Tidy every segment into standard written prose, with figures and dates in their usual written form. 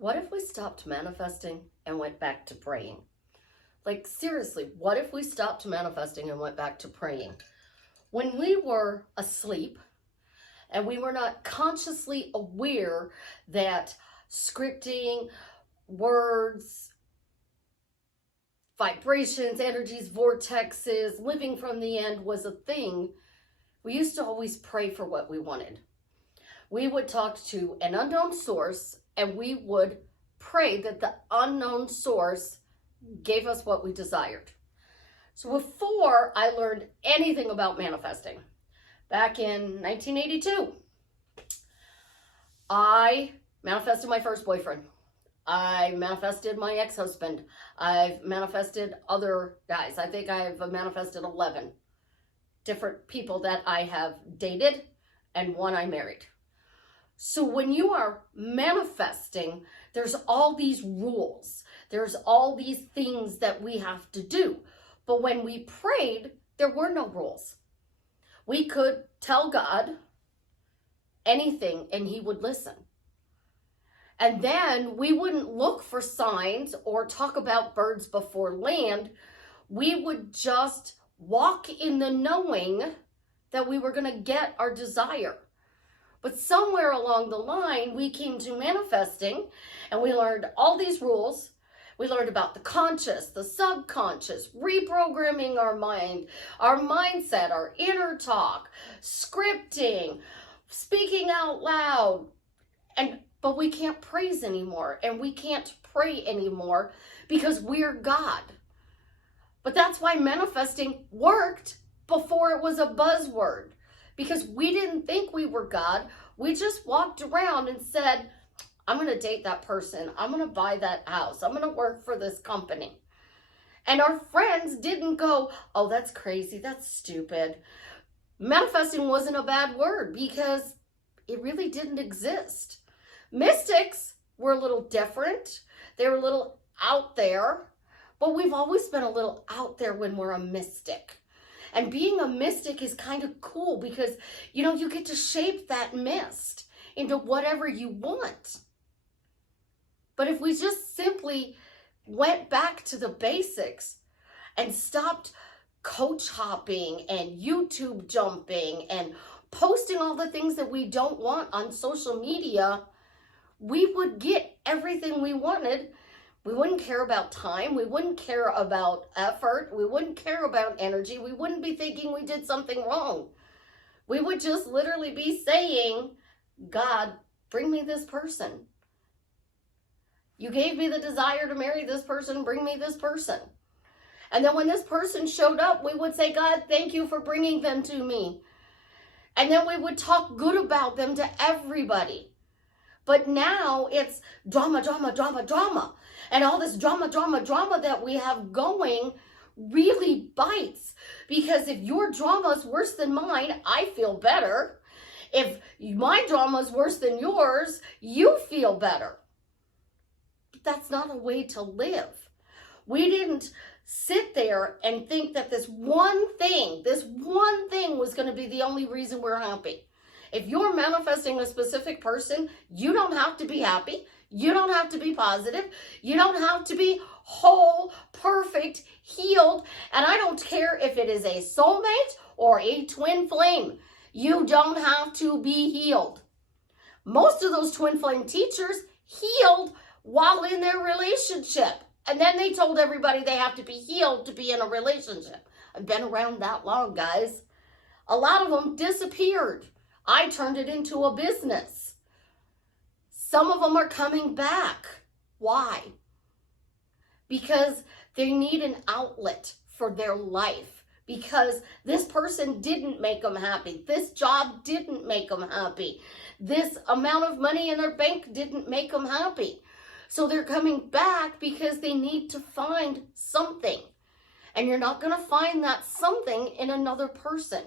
What if we stopped manifesting and went back to praying? Like, seriously, what if we stopped manifesting and went back to praying? When we were asleep and we were not consciously aware that scripting, words, vibrations, energies, vortexes, living from the end was a thing, we used to always pray for what we wanted. We would talk to an unknown source and we would pray that the unknown source gave us what we desired. So before I learned anything about manifesting, back in 1982, I manifested my first boyfriend. I manifested my ex-husband. I've manifested other guys. I think I've manifested 11 different people that I have dated and one I married. So when you are manifesting, there's all these rules. There's all these things that we have to do. But when we prayed, there were no rules. We could tell God anything and he would listen. And then we wouldn't look for signs or talk about birds before land. We would just walk in the knowing that we were going to get our desire. But somewhere along the line, we came to manifesting and we learned all these rules. We learned about the conscious, the subconscious, reprogramming our mind, our mindset, our inner talk, scripting, speaking out loud. But we can't praise anymore and we can't pray anymore because we're God. But that's why manifesting worked before it was a buzzword. Because we didn't think we were God. We just walked around and said, I'm going to date that person. I'm going to buy that house. I'm going to work for this company. And our friends didn't go, oh, that's crazy. That's stupid. Manifesting wasn't a bad word because it really didn't exist. Mystics were a little different. They were a little out there. But we've always been a little out there when we're a mystic. And being a mystic is kind of cool because, you get to shape that mist into whatever you want. But if we just simply went back to the basics and stopped coach hopping and YouTube jumping and posting all the things that we don't want on social media, we would get everything we wanted. We wouldn't care about time. We wouldn't care about effort. We wouldn't care about energy. We wouldn't be thinking we did something wrong. We would just literally be saying, God, bring me this person. You gave me the desire to marry this person. Bring me this person. And then when this person showed up, we would say, God, thank you for bringing them to me. And then we would talk good about them to everybody. But now it's drama, drama, drama, drama. And all this drama, drama, drama that we have going really bites. Because if your drama is worse than mine, I feel better. If my drama is worse than yours, you feel better. But that's not a way to live. We didn't sit there and think that this one thing was going to be the only reason we're happy. If you're manifesting a specific person, you don't have to be happy. You don't have to be positive. You don't have to be whole, perfect, healed. And I don't care if it is a soulmate or a twin flame. You don't have to be healed. Most of those twin flame teachers healed while in their relationship. And then they told everybody they have to be healed to be in a relationship. I've been around that long, guys. A lot of them disappeared. I turned it into a business. Some of them are coming back. Why? Because they need an outlet for their life. Because this person didn't make them happy. This job didn't make them happy. This amount of money in their bank didn't make them happy. So they're coming back because they need to find something. And you're not going to find that something in another person.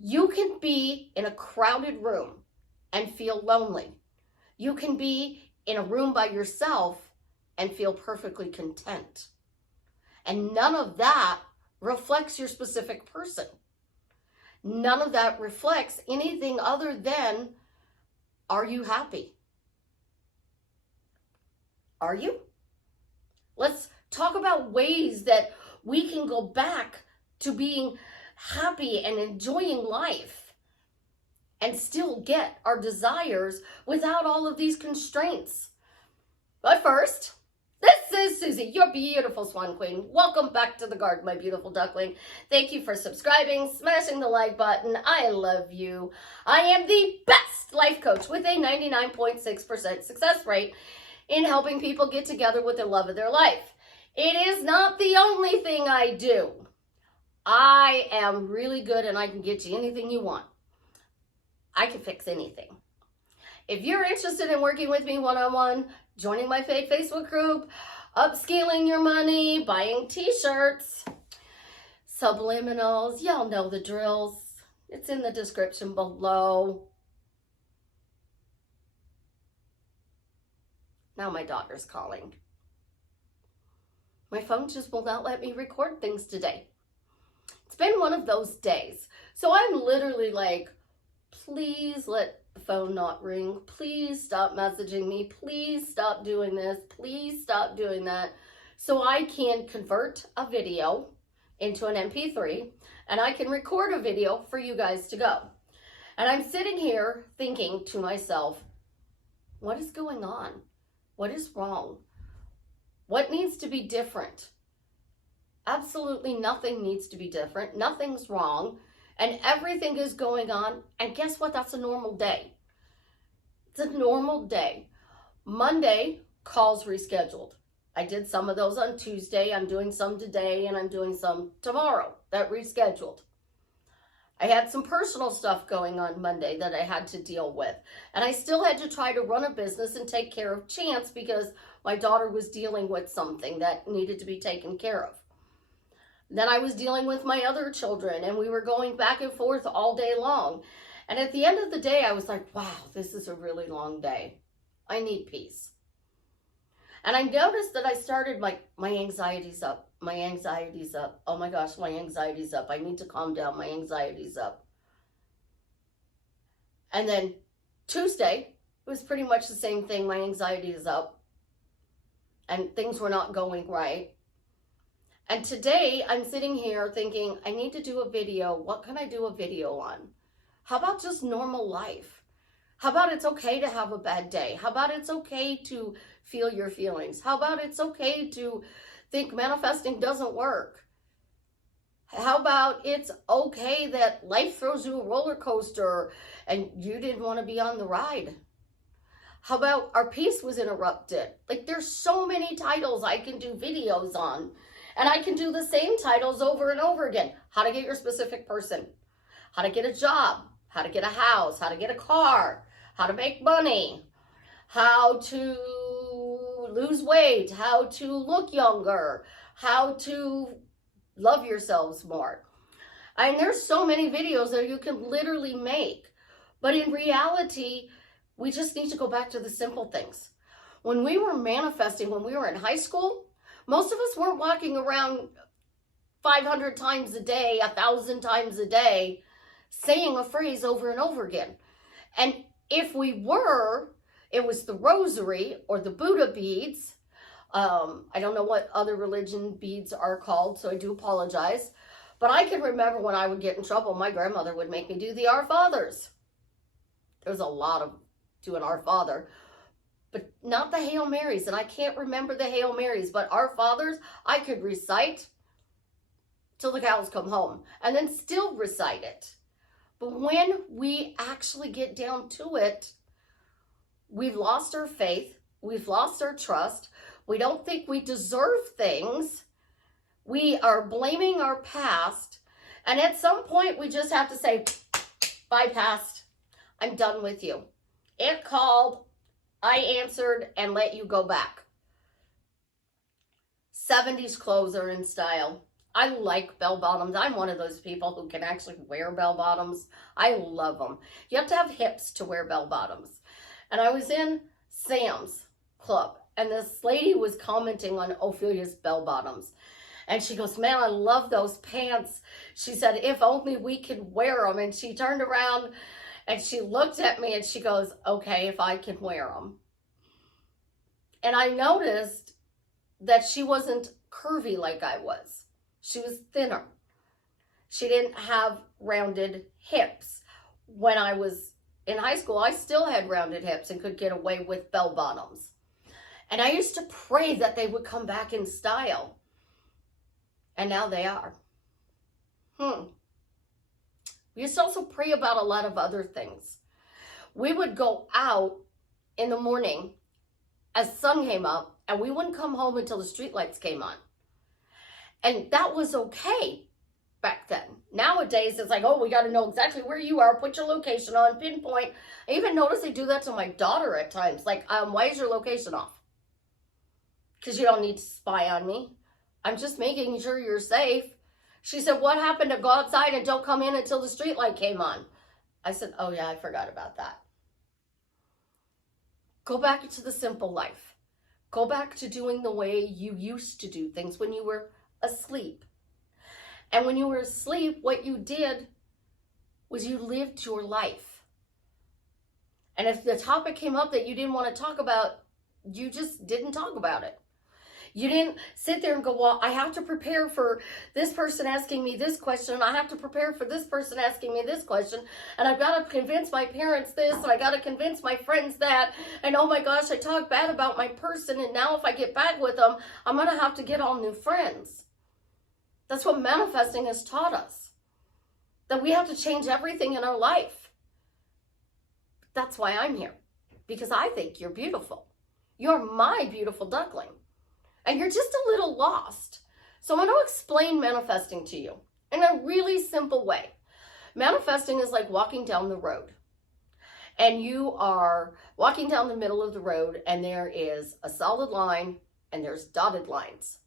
You can be in a crowded room and feel lonely. You can be in a room by yourself and feel perfectly content. And none of that reflects your specific person. None of that reflects anything other than, are you happy? Are you? Let's talk about ways that we can go back to being happy and enjoying life and still get our desires without all of these constraints. But first, this is Susie, your beautiful swan queen. Welcome back to the garden, my beautiful duckling. Thank you for subscribing, smashing the like button. I love you. I am the best life coach with a 99.6% success rate in helping people get together with the love of their life. It is not the only thing I do. I am really good and I can get you anything you want. I can fix anything. If you're interested in working with me one-on-one, joining my paid Facebook group, upscaling your money, buying t-shirts, subliminals, y'all know the drills. It's in the description below. Now my daughter's calling. My phone just will not let me record things today. It's been one of those days. So I'm literally like, please let the phone not ring. Please stop messaging me. Please stop doing this. Please stop doing that. So I can convert a video into an MP3 and I can record a video for you guys to go. And I'm sitting here thinking to myself, what is going on? What is wrong? What needs to be different? Absolutely nothing needs to be different. Nothing's wrong. And everything is going on. And guess what? That's a normal day. It's a normal day. Monday, calls rescheduled. I did some of those on Tuesday. I'm doing some today and I'm doing some tomorrow that rescheduled. I had some personal stuff going on Monday that I had to deal with. And I still had to try to run a business and take care of Chance because my daughter was dealing with something that needed to be taken care of. Then I was dealing with my other children and we were going back and forth all day long. And at the end of the day, I was like, wow, this is a really long day. I need peace. And I noticed that I started my anxiety's up. My anxiety's up. Oh my gosh, my anxiety's up. I need to calm down. My anxiety's up. And then Tuesday, it was pretty much the same thing. My anxiety is up. And things were not going right. And today, I'm sitting here thinking, I need to do a video. What can I do a video on? How about just normal life? How about it's okay to have a bad day? How about it's okay to feel your feelings? How about it's okay to think manifesting doesn't work? How about it's okay that life throws you a roller coaster and you didn't want to be on the ride? How about our peace was interrupted? Like there's so many titles I can do videos on. And I can do the same titles over and over again. How to get your specific person. How to get a job. How to get a house. How to get a car. How to make money. How to lose weight. How to look younger. How to love yourselves more. And there's so many videos that you can literally make. But in reality, we just need to go back to the simple things. When we were manifesting, when we were in high school, most of us weren't walking around 500 times a day, 1,000 times a day, saying a phrase over and over again. And if we were, it was the rosary or the Buddha beads. I don't know what other religion beads are called, so I do apologize. But I can remember when I would get in trouble, my grandmother would make me do the Our Fathers. There was a lot of doing Our Father, but not the Hail Marys. And I can't remember the Hail Marys, but Our Fathers, I could recite till the cows come home and then still recite it. But when we actually get down to it, we've lost our faith. We've lost our trust. We don't think we deserve things. We are blaming our past. And at some point, we just have to say, bye, past. I'm done with you. It called. I answered and let you go back. 70s clothes are in style. I like bell bottoms. I'm one of those people who can actually wear bell bottoms. I love them. You have to have hips to wear bell bottoms. And I was in Sam's Club and this lady was commenting on Ophelia's bell bottoms. And she goes, man, I love those pants. She said, if only we could wear them. And she turned around and she looked at me and she goes, okay, if I can wear them. And I noticed that she wasn't curvy like I was. She was thinner. She didn't have rounded hips. When I was in high school, I still had rounded hips and could get away with bell bottoms. And I used to pray that they would come back in style. And now they are. We used to also pray about a lot of other things. We would go out in the morning as sun came up, and we wouldn't come home until the streetlights came on. And that was okay back then. Nowadays, it's like, oh, we got to know exactly where you are, put your location on, pinpoint. I even notice they do that to my daughter at times. Like, why is your location off? Because you don't need to spy on me. I'm just making sure you're safe. She said, what happened to go outside and don't come in until the street light came on? I said, oh yeah, I forgot about that. Go back to the simple life. Go back to doing the way you used to do things when you were asleep. And when you were asleep, what you did was you lived your life. And if the topic came up that you didn't want to talk about, you just didn't talk about it. You didn't sit there and go, well, I have to prepare for this person asking me this question, and I have to prepare for this person asking me this question, and I've got to convince my parents this, and I got to convince my friends that, and oh my gosh, I talk bad about my person, and now if I get back with them, I'm going to have to get all new friends. That's what manifesting has taught us, that we have to change everything in our life. That's why I'm here, because I think you're beautiful. You're my beautiful duckling. And you're just a little lost. So I'm going to explain manifesting to you in a really simple way. Manifesting is like walking down the road. And you are walking down the middle of the road, and there is a solid line and there's dotted lines.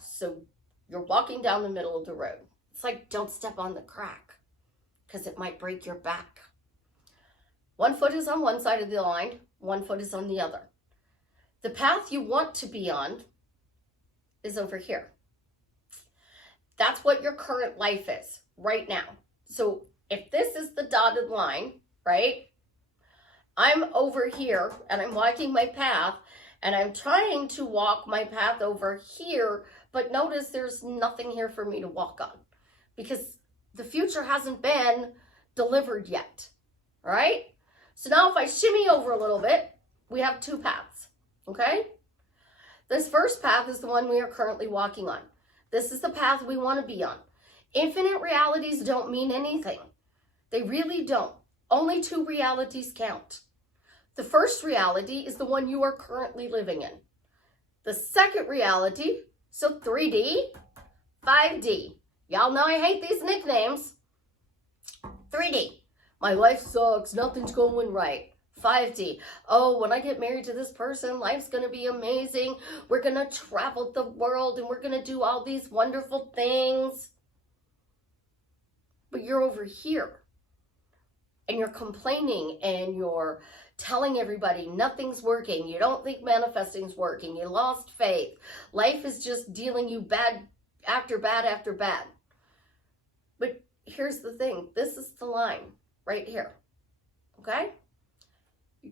So you're walking down the middle of the road. It's like, don't step on the crack because it might break your back. One foot is on one side of the line, one foot is on the other. The path you want to be on is over here. That's what your current life is right now. So if this is the dotted line, right? I'm over here and I'm walking my path and I'm trying to walk my path over here, but notice there's nothing here for me to walk on because the future hasn't been delivered yet, all right? So now if I shimmy over a little bit, we have two paths, okay? This first path is the one we are currently walking on. This is the path we want to be on. Infinite realities don't mean anything. They really don't. Only two realities count. The first reality is the one you are currently living in. The second reality, so 3D, 5D. Y'all know I hate these nicknames. 3D. My life sucks. Nothing's going right. 5D. Oh, when I get married to this person, life's going to be amazing. We're going to travel the world and we're going to do all these wonderful things. But you're over here and you're complaining and you're telling everybody nothing's working. You don't think manifesting's working. You lost faith. Life is just dealing you bad after bad after bad. But here's the thing. This is the line right here. Okay?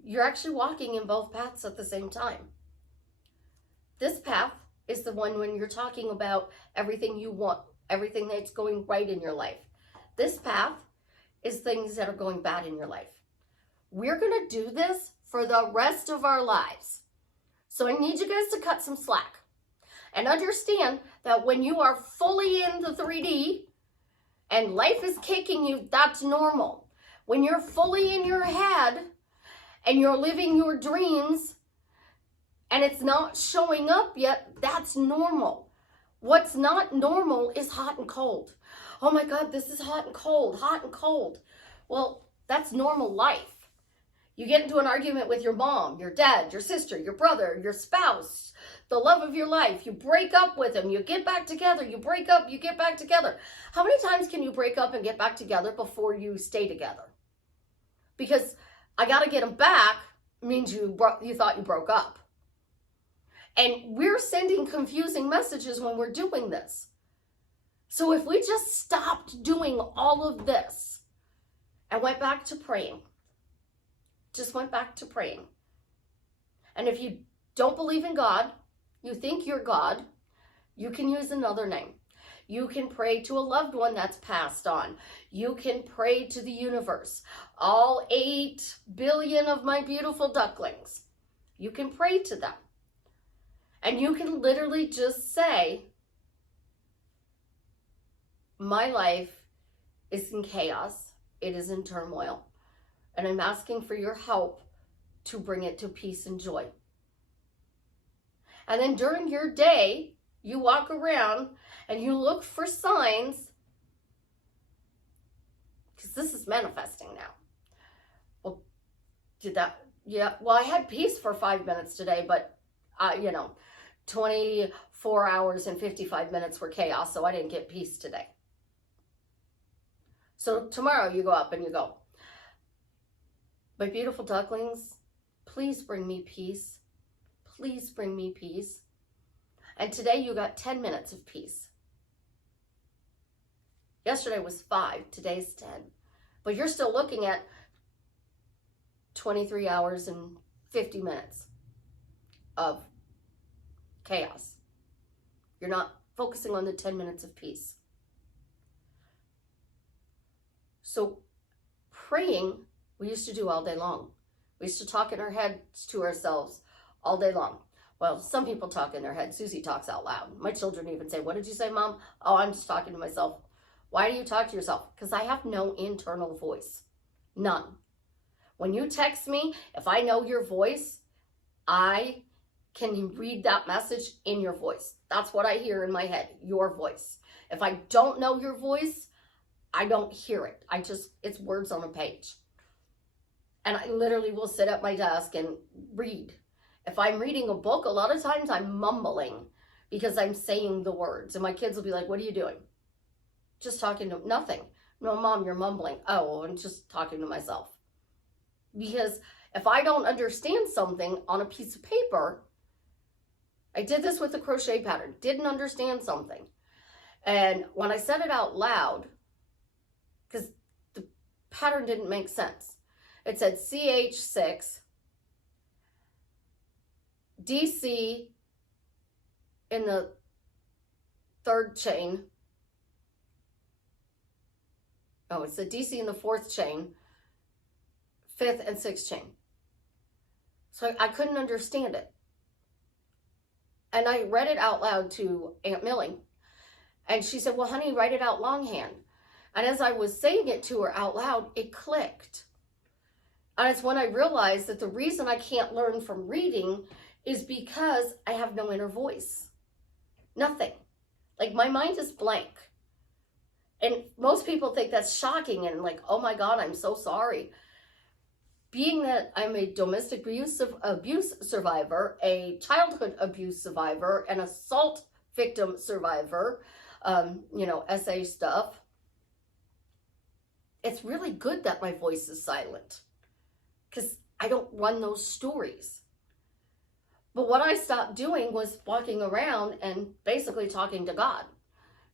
You're actually walking in both paths at the same time. This path is the one when you're talking about everything you want, everything that's going right in your life. This path is things that are going bad in your life. We're going to do this for the rest of our lives. So I need you guys to cut some slack and understand that when you are fully in the 3D and life is kicking you, that's normal. When you're fully in your head and you're living your dreams and it's not showing up yet, that's normal. What's not normal is hot and cold. Oh my God, this is hot and cold, hot and cold. Well, that's normal life. You get into an argument with your mom, your dad, your sister, your brother, your spouse, the love of your life. You break up with them, you get back together, you break up, you get back together. How many times can you break up and get back together before you stay together? Because I got to get them back means you thought you broke up. And we're sending confusing messages when we're doing this. So if we just stopped doing all of this and went back to praying, just went back to praying. And if you don't believe in God, you think you're God, you can use another name. You can pray to a loved one that's passed on. You can pray to the universe. All 8 billion of my beautiful ducklings. You can pray to them. And you can literally just say, my life is in chaos. It is in turmoil. And I'm asking for your help to bring it to peace and joy. And then during your day, you walk around and you look for signs, because this is manifesting now. Well, well, I had peace for 5 minutes today, but 24 hours and 55 minutes were chaos, so I didn't get peace today. So tomorrow you go up and you go, my beautiful ducklings, please bring me peace. Please bring me peace. And today you got 10 minutes of peace. Yesterday was 5, today's 10. But you're still looking at 23 hours and 50 minutes of chaos. You're not focusing on the 10 minutes of peace. So praying, we used to do all day long. We used to talk in our heads to ourselves all day long. Well, some people talk in their head. Susie talks out loud. My children even say, what did you say, Mom? Oh, I'm just talking to myself. Why do you talk to yourself? Because I have no internal voice. None. When you text me, if I know your voice, I can read that message in your voice. That's what I hear in my head, your voice. If I don't know your voice, I don't hear it. It's words on a page. And I literally will sit at my desk and read. If I'm reading a book, a lot of times I'm mumbling because I'm saying the words. And my kids will be like, what are you doing? Just talking to nothing. No, Mom, you're mumbling. Oh, well, I'm just talking to myself. Because if I don't understand something on a piece of paper, I did this with the crochet pattern, didn't understand something. And when I said it out loud, because the pattern didn't make sense, it said CH6, DC in the 3rd chain. Oh, it's a DC in the 4th chain, 5th and 6th chain. So I couldn't understand it. And I read it out loud to Aunt Millie. And she said, well, honey, write it out longhand. And as I was saying it to her out loud, it clicked. And it's when I realized that the reason I can't learn from reading is because I have no inner voice. Nothing. Like, my mind is blank. And most people think that's shocking and like, oh my God, I'm so sorry. Being that I'm a domestic abuse survivor, a childhood abuse survivor, an assault victim survivor, SA stuff, it's really good that my voice is silent because I don't run those stories. But what I stopped doing was walking around and basically talking to God.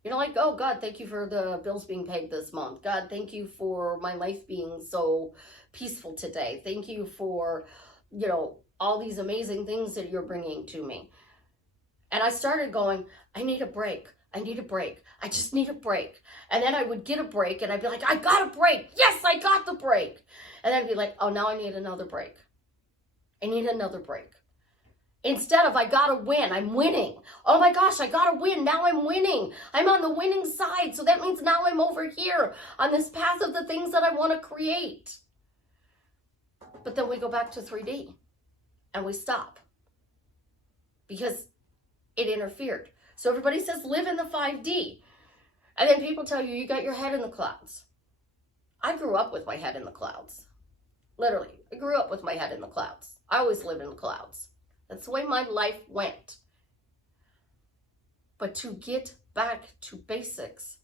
Like, oh, God, thank you for the bills being paid this month. God, thank you for my life being so peaceful today. Thank you for, all these amazing things that you're bringing to me. And I started going, I need a break. I need a break. I just need a break. And then I would get a break and I'd be like, I got a break. Yes, I got the break. And then I'd be like, oh, now I need another break. I need another break. Instead of, I gotta win, I'm winning. Oh my gosh, I gotta win, now I'm winning. I'm on the winning side, so that means now I'm over here on this path of the things that I wanna create. But then we go back to 3D and we stop because it interfered. So everybody says, live in the 5D. And then people tell you, you got your head in the clouds. I grew up with my head in the clouds. Literally, I grew up with my head in the clouds. I always lived in the clouds. That's the way my life went. But to get back to basics,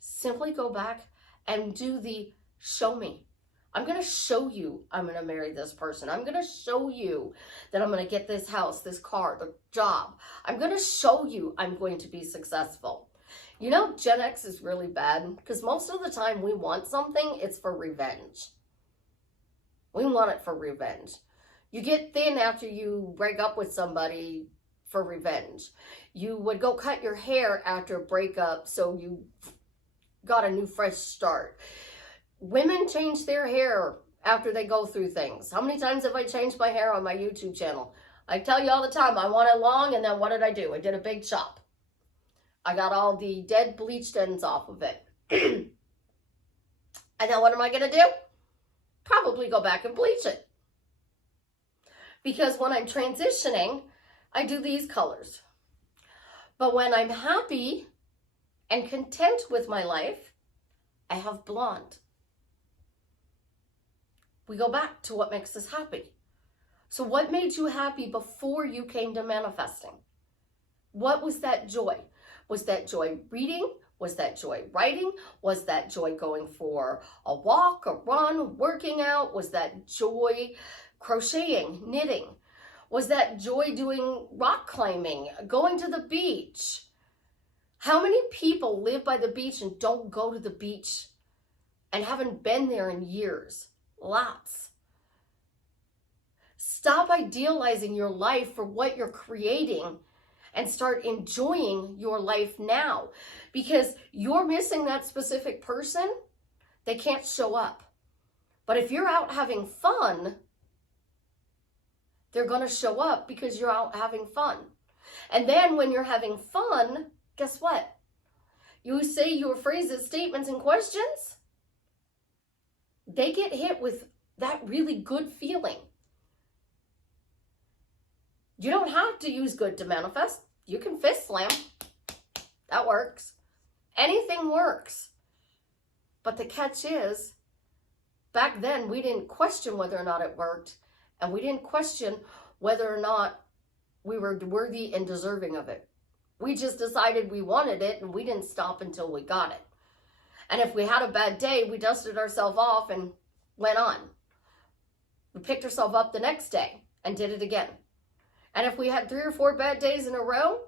simply go back and do the show me. I'm going to show you I'm going to marry this person. I'm going to show you that I'm going to get this house, this car, the job. I'm going to show you I'm going to be successful. Gen X is really bad because most of the time we want something, it's for revenge. We want it for revenge. You get thin after you break up with somebody for revenge. You would go cut your hair after a breakup so you got a new fresh start. Women change their hair after they go through things. How many times have I changed my hair on my YouTube channel? I tell you all the time, I want it long, and then what did I do? I did a big chop. I got all the dead bleached ends off of it. And then what am I going to do? Probably go back and bleach it. Because when I'm transitioning, I do these colors. But when I'm happy and content with my life, I have blonde. We go back to what makes us happy. So what made you happy before you came to manifesting? What was that joy? Was that joy reading? Was that joy writing? Was that joy going for a walk, a run, working out? Was that joy crocheting, knitting? Was that joy doing rock climbing, going to the beach? How many people live by the beach and don't go to the beach and haven't been there in years? Lots. Stop idealizing your life for what you're creating and start enjoying your life now, because you're missing that specific person. They can't show up. But if you're out having fun, they're going to show up because you're out having fun. And then when you're having fun, guess what? You say your phrases, statements, and questions, they get hit with that really good feeling. You don't have to use good to manifest. You can fist slam. That works. Anything works. But the catch is, back then we didn't question whether or not it worked, and we didn't question whether or not we were worthy and deserving of it. We just decided we wanted it, and we didn't stop until we got it. And if we had a bad day, we dusted ourselves off and went on. We picked ourselves up the next day and did it again. And if we had 3 or 4 bad days in a row,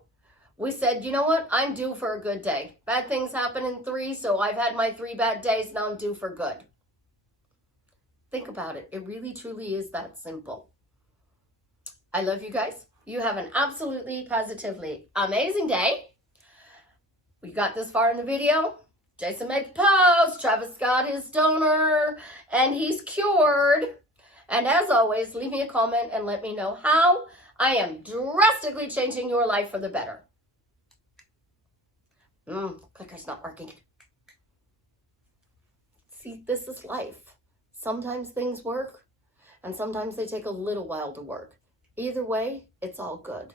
we said, you know what? I'm due for a good day. Bad things happen in 3, so I've had my 3 bad days, now I'm due for good. Think about it. It really, truly is that simple. I love you guys. You have an absolutely, positively amazing day. We got this far in the video. Jason made the post. Travis got his donor, and he's cured. And as always, leave me a comment and let me know how I am drastically changing your life for the better. Clicker's not working. See, this is life. Sometimes things work, and sometimes they take a little while to work. Either way, it's all good.